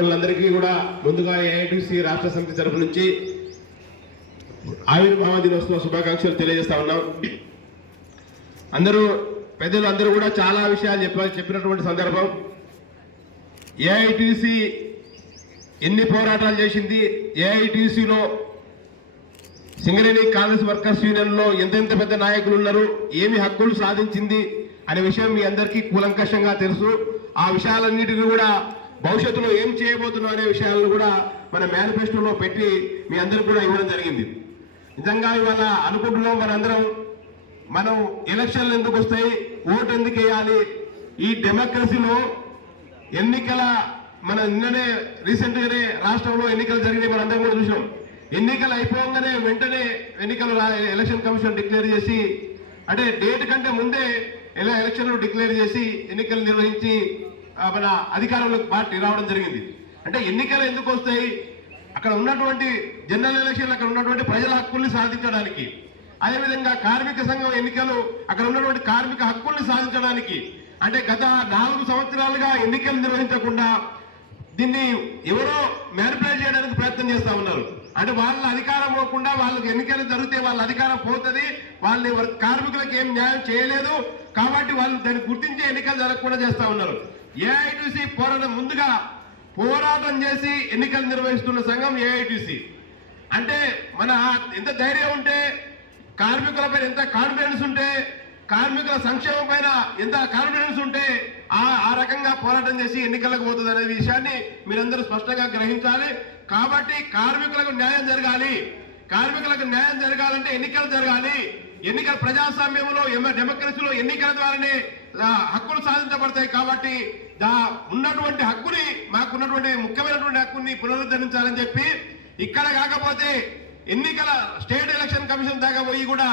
అందరికీ కూడా ముందుగా ఏఐటీసీ రాష్ట్ర సమితి తరపు నుంచి ఆవిర్భావ దినోత్సవ శుభాకాంక్షలు తెలియజేస్తా ఉన్నాం. అందరూ పెద్దలు అందరూ కూడా చాలా విషయాలు చెప్ప చెప్పినటువంటి సందర్భం. ఏఐటీసీ ఎన్ని పోరాటాలు చేసింది? ఏఐటీసీలో సింగరేణి కాంగ్రెస్ వర్కర్స్ యూనియన్లో ఎంతెంత పెద్ద నాయకులు ఉన్నారు? ఏమి హక్కులు సాధించింది? అనే విషయం మీ అందరికీ కూలంకషంగా తెలుసు. ఆ విషయాలన్నిటిని కూడా భవిష్యత్తులో ఏం చేయబోతున్నాం అనే విషయాలను కూడా మన మేనిఫెస్టోలో పెట్టి మీ అందరికి కూడా ఇవ్వడం జరిగింది. నిజంగా ఇవాళ అనుకుంటున్నాం మనందరం మనం ఎలక్షన్లు ఎందుకు వస్తాయి ఓటు ఎందుకు వేయాలి ఈ డెమోక్రసీలో ఎన్నికల మన నిన్ననే రీసెంట్గానే రాష్ట్రంలో ఎన్నికలు జరిగినాయి మనందరం కూడా చూసాం ఎన్నికలు అయిపోగానే వెంటనే ఎన్నికలు ఎలక్షన్ కమిషన్ డిక్లేర్ చేసి అంటే డేట్ కంటే ముందే ఎలా ఎలక్షన్లు డిక్లేర్ చేసి ఎన్నికలు నిర్వహించి మన అధికారంలోకి పార్టీ రావడం జరిగింది. అంటే ఎన్నికలు ఎందుకు వస్తాయి? అక్కడ ఉన్నటువంటి జనరల్ ఎలక్షన్లు అక్కడ ఉన్నటువంటి ప్రజల హక్కుల్ని సాధించడానికి. అదేవిధంగా కార్మిక సంఘం ఎన్నికలు అక్కడ ఉన్నటువంటి కార్మిక హక్కుల్ని సాధించడానికి. అంటే గత నాలుగు సంవత్సరాలుగా ఎన్నికలు నిర్వహించకుండా దీన్ని ఎవరో మ్యానిపులేట్ చేయడానికి ప్రయత్నం చేస్తూ ఉన్నారు. అంటే వాళ్ళ అధికారం పోకుండా వాళ్ళకి ఎన్నికలు జరిగితే వాళ్ళ అధికారం పోతుంది వాళ్ళని కార్మికులకు ఏం న్యాయం చేయలేదు కాబట్టి వాళ్ళు దాన్ని గుర్తించి ఎన్నికలు జరగకుండా చేస్తూ ఉన్నారు. ఏఐటీసీ పోరాటం ముందుగా పోరాటం చేసి ఎన్నికలు నిర్వహిస్తున్న సంఘం ఏఐటీసీ అంటే మన ఎంత ధైర్యం ఉంటే కార్మికులపైన ఎంత కాన్ఫిడెన్స్ ఉంటే కార్మికుల సంక్షేమం పైన ఎంత కాన్ఫిడెన్స్ ఉంటే రకంగా పోరాటం చేసి ఎన్నికలకు పోతుంది అనే విషయాన్ని మీరందరూ స్పష్టంగా గ్రహించాలి. కాబట్టి కార్మికులకు న్యాయం జరగాలి. కార్మికులకు న్యాయం జరగాలంటే ఎన్నికలు జరగాలి. ఎన్నికల ప్రజాస్వామ్యంలో డెమోక్రసీలో ఎన్నికల ద్వారానే హక్కులు సాధించబడతాయి కాబట్టి దా ఉన్నటువంటి హక్కుని మాకున్నటువంటి ముఖ్యమైనటువంటి హక్కుని పునరుద్ధరించాలని చెప్పి ఇక్కడ కాకపోతే ఎన్నికల స్టేట్ ఎలక్షన్ కమిషన్ దాకా పోయి కూడా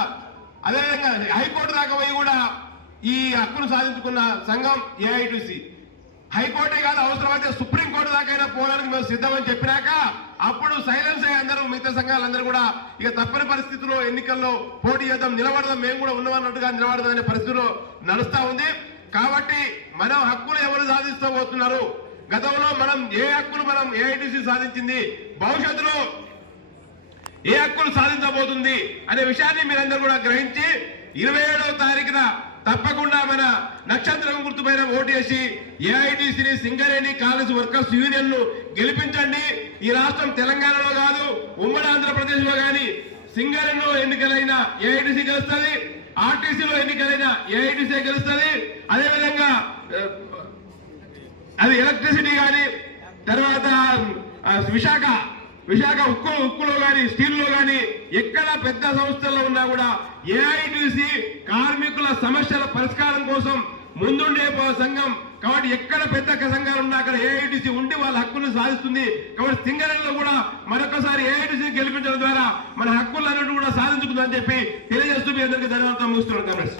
అదేవిధంగా హైకోర్టు దాకా పోయి కూడా ఈ హక్కును సాధించుకున్న సంఘం ఏఐటిసి హైకోర్టే కాదు అవసరమైతే సుప్రీంకోర్టు దాకైనా పోవడానికి మేము సిద్ధమని చెప్పినాక అప్పుడు సైలెన్స్ అయ్యి అందరూ మిగతా సంఘాలందరూ కూడా ఇక తప్పని పరిస్థితుల్లో ఎన్నికల్లో పోటీ చేద్దాం నిలబడదాం మేము కూడా ఉన్నవన్నట్టుగా నిలబడదాం అనే పరిస్థితిలో నడుస్తూ ఉంది. కాబట్టి మనం హక్కులు ఎవరు సాధిస్తూ పోతున్నారు? గతంలో మనం ఏ హక్కులు మనం ఏఐటిసి సాధించింది? భవిష్యత్తులో ఏ హక్కులు సాధించబోతుంది? అనే విషయాన్ని మీరందరూ కూడా గ్రహించి ఇరవై ఏడవ తారీఖున తప్పకుండా మన నక్షత్రం గుర్తుపైన ఓటు వేసి ఏఐటిసిని సింగరేణి కాలేజ్ వర్కర్స్ యూనియన్ను గెలిపించండి. ఈ రాష్ట్రం తెలంగాణలో కాదు ఉమ్మడి ఆంధ్రప్రదేశ్లో కానీ సింగరేణిలో ఎన్నికలైన ఏఐటీసీ గెలుస్తుంది ఆర్టీసీలో ఎన్నికలైన ఏఐటీసీ గెలుస్తుంది. అదేవిధంగా అది ఎలక్ట్రిసిటీ కానీ తర్వాత విశాఖ విశాఖ ఉక్కు ఉక్కులో కానీ స్టీల్లో కానీ ఎక్కడ పెద్ద సంస్థల్లో ఉన్నా కూడా ఏఐటిసి కార్మికుల సమస్యల పరిష్కారం కోసం ముందుండే సంఘం. కాబట్టి ఎక్కడ పెద్ద సంఘాలు ఉన్నా అక్కడ ఏఐటిసి ఉండి వాళ్ళ హక్కులను సాధిస్తుంది. కాబట్టి సింగరేణిలో కూడా మరొకసారి ఏఐటిసి గెలిపించడం ద్వారా మన హక్కులు అన్నట్టు కూడా సాధించుకుందని చెప్పి తెలియజేస్తూ మీ అందరికీ ధన్యవాదాలు ముగిస్తున్నాను కాంగ్రెస్.